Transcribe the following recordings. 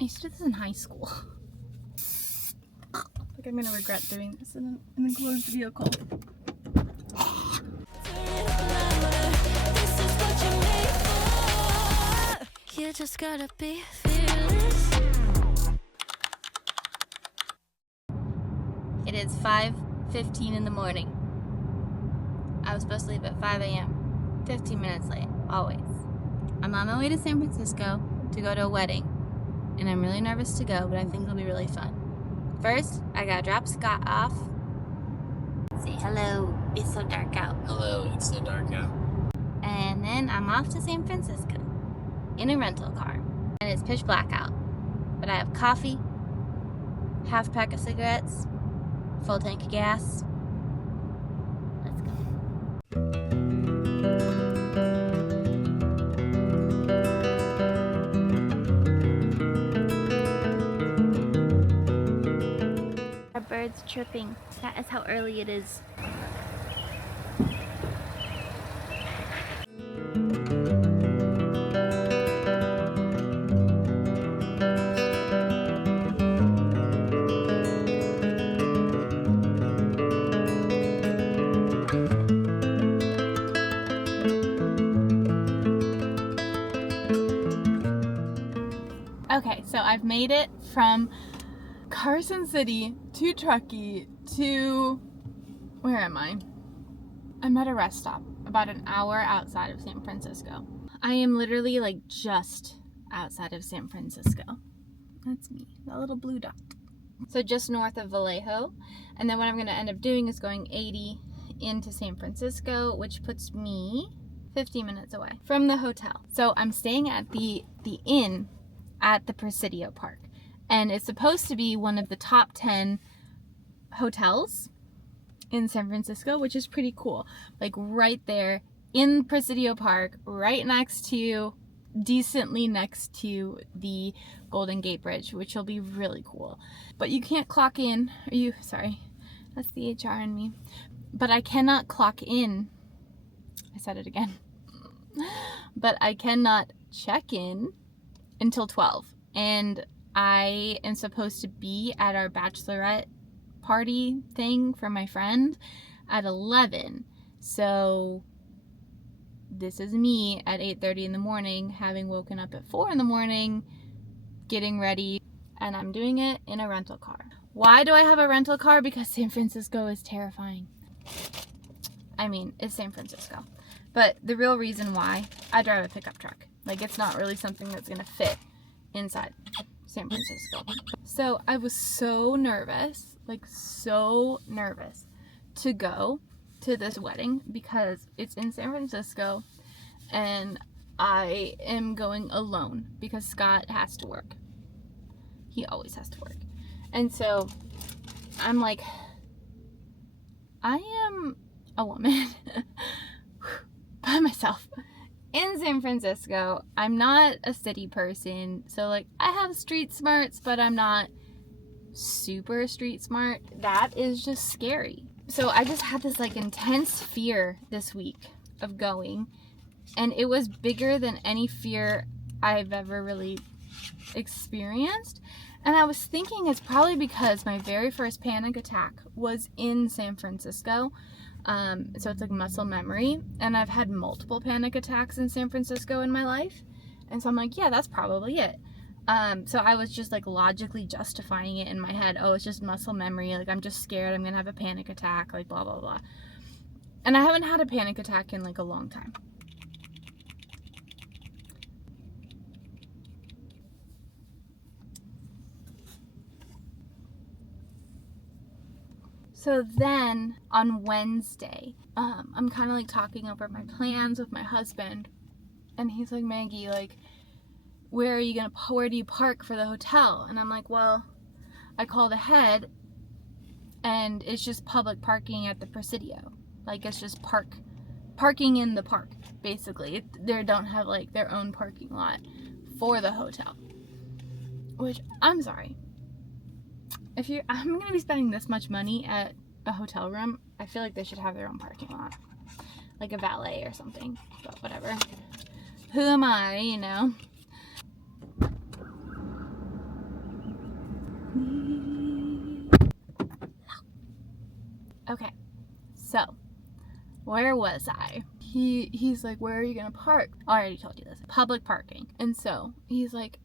I used to do this in high school. Like I'm gonna regret doing this in an enclosed vehicle. You just gotta be fearless. It is 5:15 in the morning. I was supposed to leave at 5 a.m. 15 minutes late, always. I'm on my way to San Francisco to go to a wedding, and I'm really nervous to go, but I think it'll be really fun. First, I gotta drop Scott off. Say hello, it's so dark out. Hello, it's so dark out. And then I'm off to San Francisco in a rental car, and it's pitch black out. But I have coffee, half pack of cigarettes, full tank of gas. Let's go. Our bird's chirping. That is how early it is. Okay, so I've made it from Carson City to Truckee to, where am I? I'm at a rest stop about an hour outside of San Francisco. I am literally like just outside of San Francisco. That's me, that little blue dot. So just north of Vallejo. And then what I'm gonna end up doing is going 80 into San Francisco, which puts me 50 minutes away from the hotel. So I'm staying at the inn at the Presidio Park. And it's supposed to be one of the top 10 hotels in San Francisco, which is pretty cool. Like right there in Presidio Park, right next to, decently next to the Golden Gate Bridge, which will be really cool. But you can't clock in, sorry, that's the HR in me. But I cannot clock in, I said it again. But I cannot check in until 12. And I am supposed to be at our bachelorette party thing for my friend at 11. So this is me at 8:30 in the morning, having woken up at 4 in the morning, getting ready, and I'm doing it in a rental car. Why do I have a rental car? Because San Francisco is terrifying. I mean, it's San Francisco. But the real reason why, I drive a pickup truck. Like, it's not really something that's gonna fit inside San Francisco. So I was so nervous, like so nervous to go to this wedding because it's in San Francisco and I am going alone because Scott has to work. He always has to work. And so I'm like, I am a woman by myself in San Francisco. I'm not a city person, so like I have street smarts, but I'm not super street smart. That is just scary. So I just had this like intense fear this week of going, and it was bigger than any fear I've ever really experienced. And I was thinking it's probably because my very first panic attack was in San Francisco. So it's like muscle memory, and I've had multiple panic attacks in San Francisco in my life, and so I'm like, yeah, that's probably it. So I was just like logically justifying it in my head. Oh, it's just muscle memory, like I'm just scared I'm gonna have a panic attack, like blah blah blah. And I haven't had a panic attack in like a long time. So then on Wednesday, I'm kind of like talking over my plans with my husband, and he's like, Maggie, like, where do you park for the hotel? And I'm like, well, I called ahead and it's just public parking at the Presidio. Like, it's just parking in the park, basically. They don't have like their own parking lot for the hotel, which, I'm sorry, I'm gonna be spending this much money at a hotel room, I feel like they should have their own parking lot, like a valet or something, but whatever. Who am I, you know? where was I? He's like, where are you gonna park? I already told you this. Public parking. And so he's like,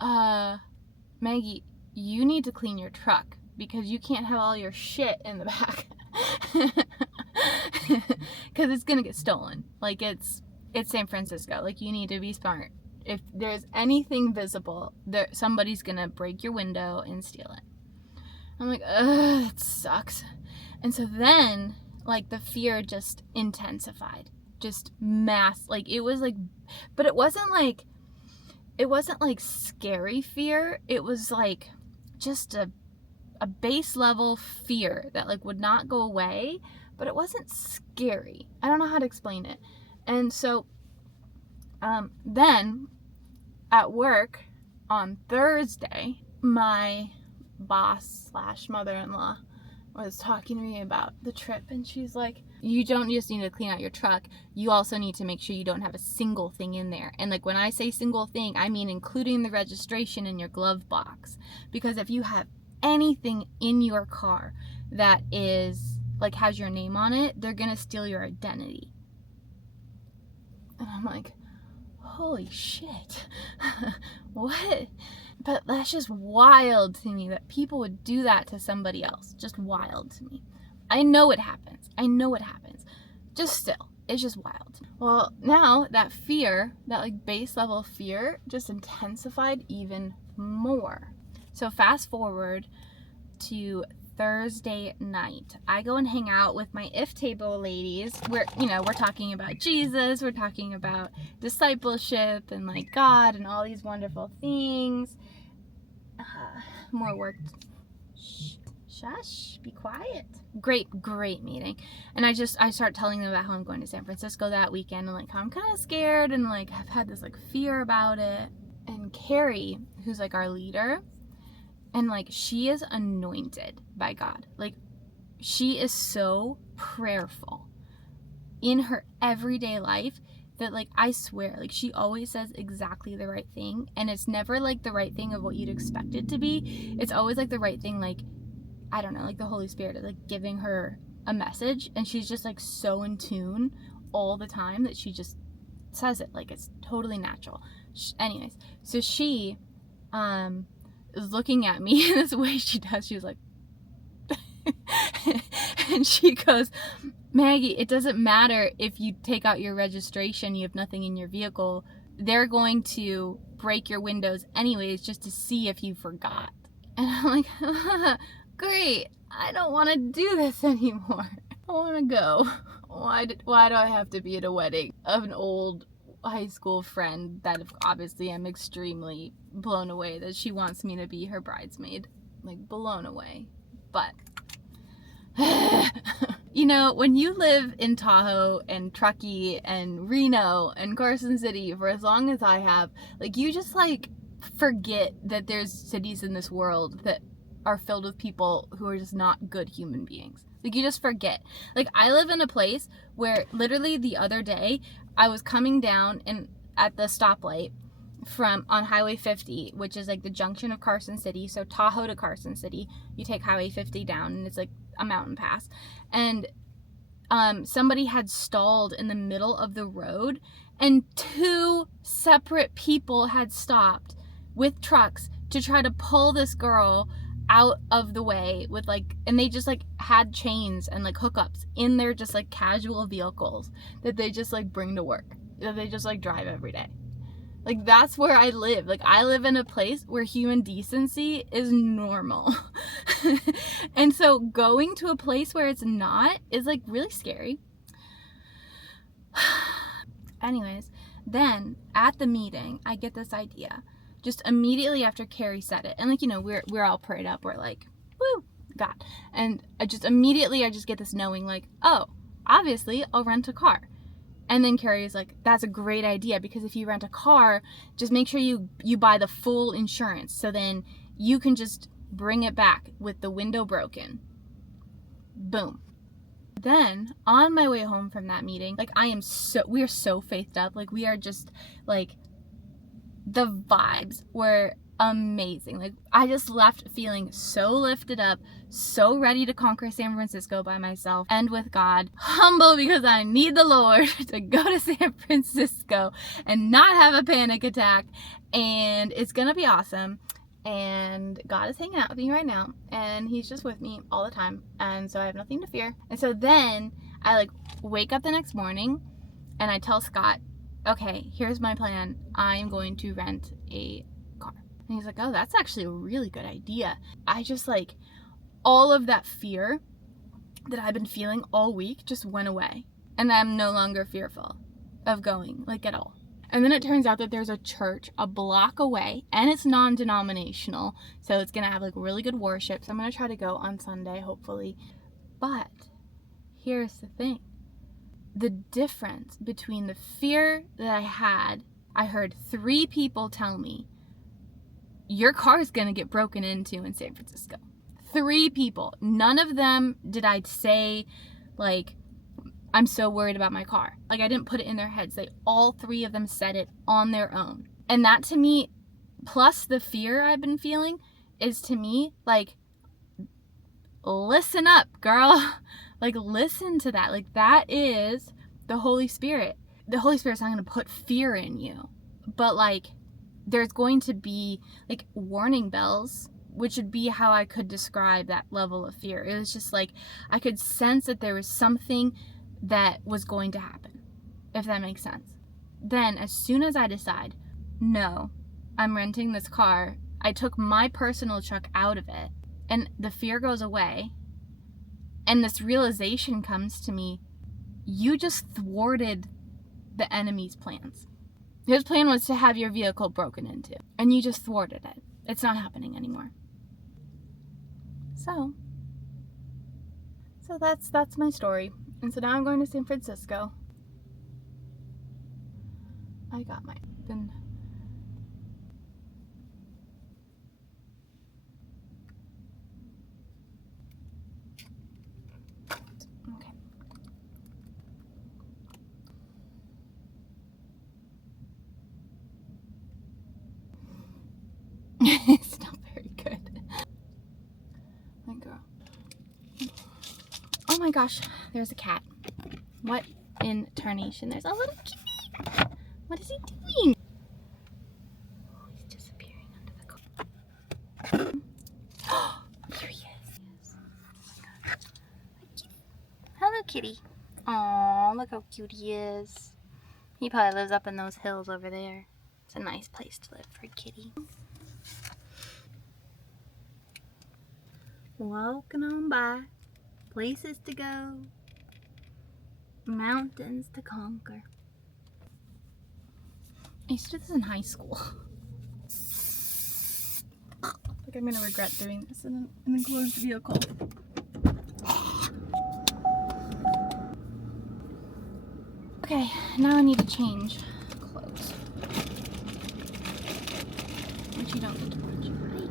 Maggie, you need to clean your truck because you can't have all your shit in the back. Because it's gonna get stolen. Like, it's San Francisco. Like, you need to be smart. If there's anything visible, somebody's gonna break your window and steal it. I'm like, ugh, it sucks. And so then, like, the fear just intensified. Just like, it was like, but it wasn't like scary fear. It was like just a base level fear that like would not go away, but it wasn't scary. I don't know how to explain it. And so then at work on Thursday, my boss / mother-in-law was talking to me about the trip, and she's like, you don't just need to clean out your truck, you also need to make sure you don't have a single thing in there. And like, when I say single thing, I mean including the registration in your glove box, because if you have anything in your car that is like has your name on it, they're gonna steal your identity. And I'm like, holy shit. What? But that's just wild to me that people would do that to somebody else. Just wild to me. I know it happens. Just still, it's just wild. Well, now that fear, that like base level fear, just intensified even more. So fast forward to Thursday night. I go and hang out with my If Table ladies. We're talking about Jesus, we're talking about discipleship and like God and all these wonderful things. More work. Shush, be quiet. Great meeting. And I start telling them about how I'm going to San Francisco that weekend and like how I'm kind of scared and like I've had this like fear about it. And Carrie, who's like our leader, and like she is anointed by God. Like, she is so prayerful in her everyday life that like, I swear, like, she always says exactly the right thing, and it's never like the right thing of what you'd expect it to be. It's always like the right thing, like, I don't know, like the Holy Spirit is like giving her a message, and she's just like so in tune all the time that she just says it like it's totally natural. Anyways, so she is looking at me in this way she does. She was like, and she goes, Maggie, it doesn't matter if you take out your registration, you have nothing in your vehicle. They're going to break your windows anyways just to see if you forgot. And I'm like, great. I don't want to do this anymore. I want to go. Why do I have to be at a wedding of an old high school friend that obviously I'm extremely blown away that she wants me to be her bridesmaid? Like, blown away. But you know, when you live in Tahoe and Truckee and Reno and Carson City for as long as I have, like, you just like forget that there's cities in this world that are filled with people who are just not good human beings. Like, you just forget. Like, I live in a place where literally the other day I was coming down and at the stoplight on Highway 50, which is like the junction of Carson City. So Tahoe to Carson City, you take Highway 50 down and it's like a mountain pass. And somebody had stalled in the middle of the road, and 2 separate people had stopped with trucks to try to pull this girl out of the way with like, and they just like had chains and like hookups in their just like casual vehicles that they just like bring to work, that they just like drive every day. Like, that's where I live. Like, I live in a place where human decency is normal. And so going to a place where it's not is like really scary. Anyways, then at the meeting, I get this idea just immediately after Carrie said it. And like, you know, we're all prayed up. We're like, woo, God. And I just get this knowing like, oh, obviously I'll rent a car. And then Carrie's like, that's a great idea, because if you rent a car, just make sure you buy the full insurance. So then you can just bring it back with the window broken. Boom. Then on my way home from that meeting, like, we are so faithed up. Like, we are just like, the vibes were amazing. Like, I just left feeling so lifted up, so ready to conquer San Francisco by myself and with God, humble because I need the Lord to go to San Francisco and not have a panic attack, and it's gonna be awesome. And God is hanging out with me right now, and he's just with me all the time, and so I have nothing to fear. And so then I like wake up the next morning and I tell Scott, okay, here's my plan. I'm going to rent a car. And he's like, oh, that's actually a really good idea. I just like, all of that fear that I've been feeling all week just went away. And I'm no longer fearful of going, like, at all. And then it turns out that there's a church a block away, and it's non-denominational, so it's gonna have like really good worship. So I'm gonna try to go on Sunday, hopefully. But here's the thing. The difference between the fear that I had, I heard 3 people tell me, your car is gonna get broken into in San Francisco. 3 people. None of them did I say, like, I'm so worried about my car. Like, I didn't put it in their heads. All 3 of them said it on their own. And that to me, plus the fear I've been feeling, is to me, like, listen up, girl. Like, listen to that. Like, that is the Holy Spirit. The Holy Spirit's not going to put fear in you. But, like, there's going to be, like, warning bells, which would be how I could describe that level of fear. It was just, like, I could sense that there was something that was going to happen, if that makes sense. Then, as soon as I decide, no, I'm renting this car, I took my personal truck out of it, and the fear goes away, and this realization comes to me, you just thwarted the enemy's plans. His plan was to have your vehicle broken into, and you just thwarted it. It's not happening anymore. So that's my story. And so now I'm going to San Francisco. I got my bin. Okay. It's not very good. My girl. Oh my gosh, there's a cat. What in tarnation? There's a little kitty. What is he doing? Oh, he's disappearing under the car. Oh, here he is. Oh my gosh. Hello, kitty. Aw, look how cute he is. He probably lives up in those hills over there. It's a nice place to live for a kitty. Walking on by. Places to go, mountains to conquer. I used to do this in high school. Like, I'm gonna regret doing this in an enclosed vehicle. Okay, now I need to change clothes. Which you don't need to watch, right?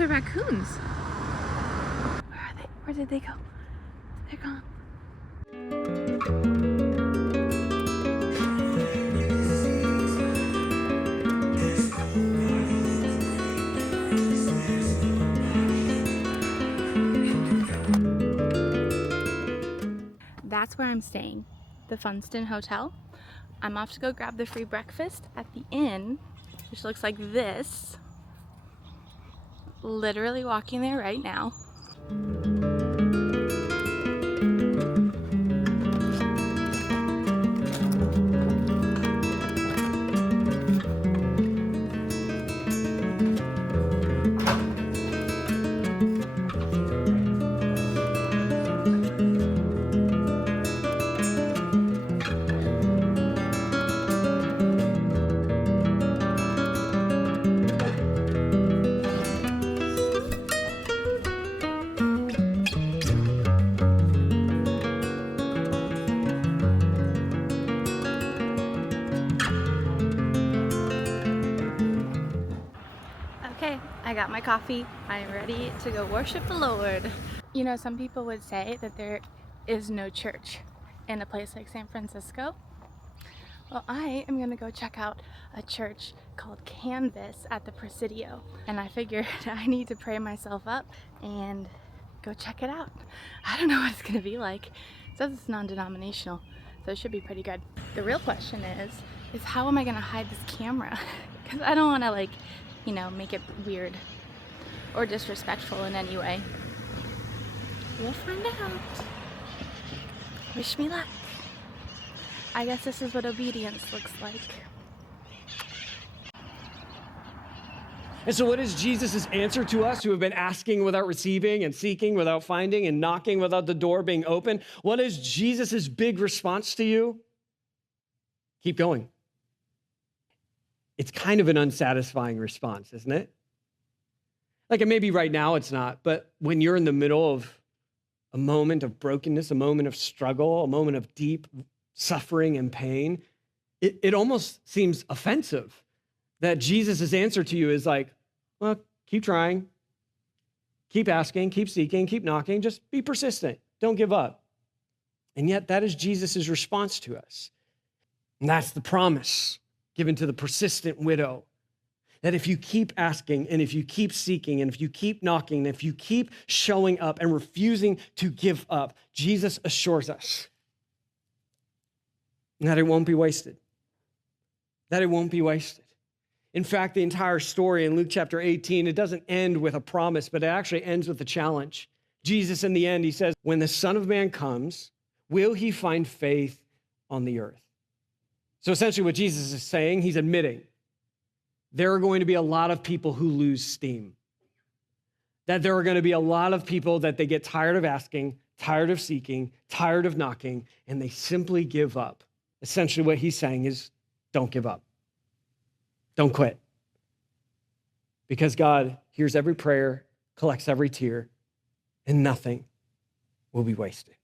Those are raccoons. Where are they? Where did they go? They're gone. That's where I'm staying, the Funston Hotel. I'm off to go grab the free breakfast at the inn, which looks like this. Literally walking there right now. Okay, I got my coffee. I'm ready to go worship the Lord. You know, some people would say that there is no church in a place like San Francisco. Well, I am gonna go check out a church called Canvas at the Presidio. And I figured I need to pray myself up and go check it out. I don't know what it's gonna be like. It says it's non-denominational, so it should be pretty good. The real question is how am I gonna hide this camera? Because I don't wanna you know, make it weird or disrespectful in any way. We'll find out. Wish me luck. I guess this is what obedience looks like. And so what is Jesus' answer to us who have been asking without receiving and seeking without finding and knocking without the door being open? What is Jesus' big response to you? Keep going. It's kind of an unsatisfying response, isn't it? Like, maybe right now it's not, but when you're in the middle of a moment of brokenness, a moment of struggle, a moment of deep suffering and pain, it almost seems offensive that Jesus' answer to you is like, well, keep trying, keep asking, keep seeking, keep knocking, just be persistent, don't give up. And yet that is Jesus' response to us. And that's the promise given to the persistent widow, that if you keep asking and if you keep seeking and if you keep knocking and if you keep showing up and refusing to give up, Jesus assures us that it won't be wasted, that it won't be wasted. In fact, the entire story in Luke chapter 18, it doesn't end with a promise, but it actually ends with a challenge. Jesus, in the end, he says, when the Son of Man comes, will he find faith on the earth? So essentially what Jesus is saying, he's admitting there are going to be a lot of people who lose steam. That there are going to be a lot of people that they get tired of asking, tired of seeking, tired of knocking, and they simply give up. Essentially what he's saying is, don't give up. Don't quit. Because God hears every prayer, collects every tear, and nothing will be wasted.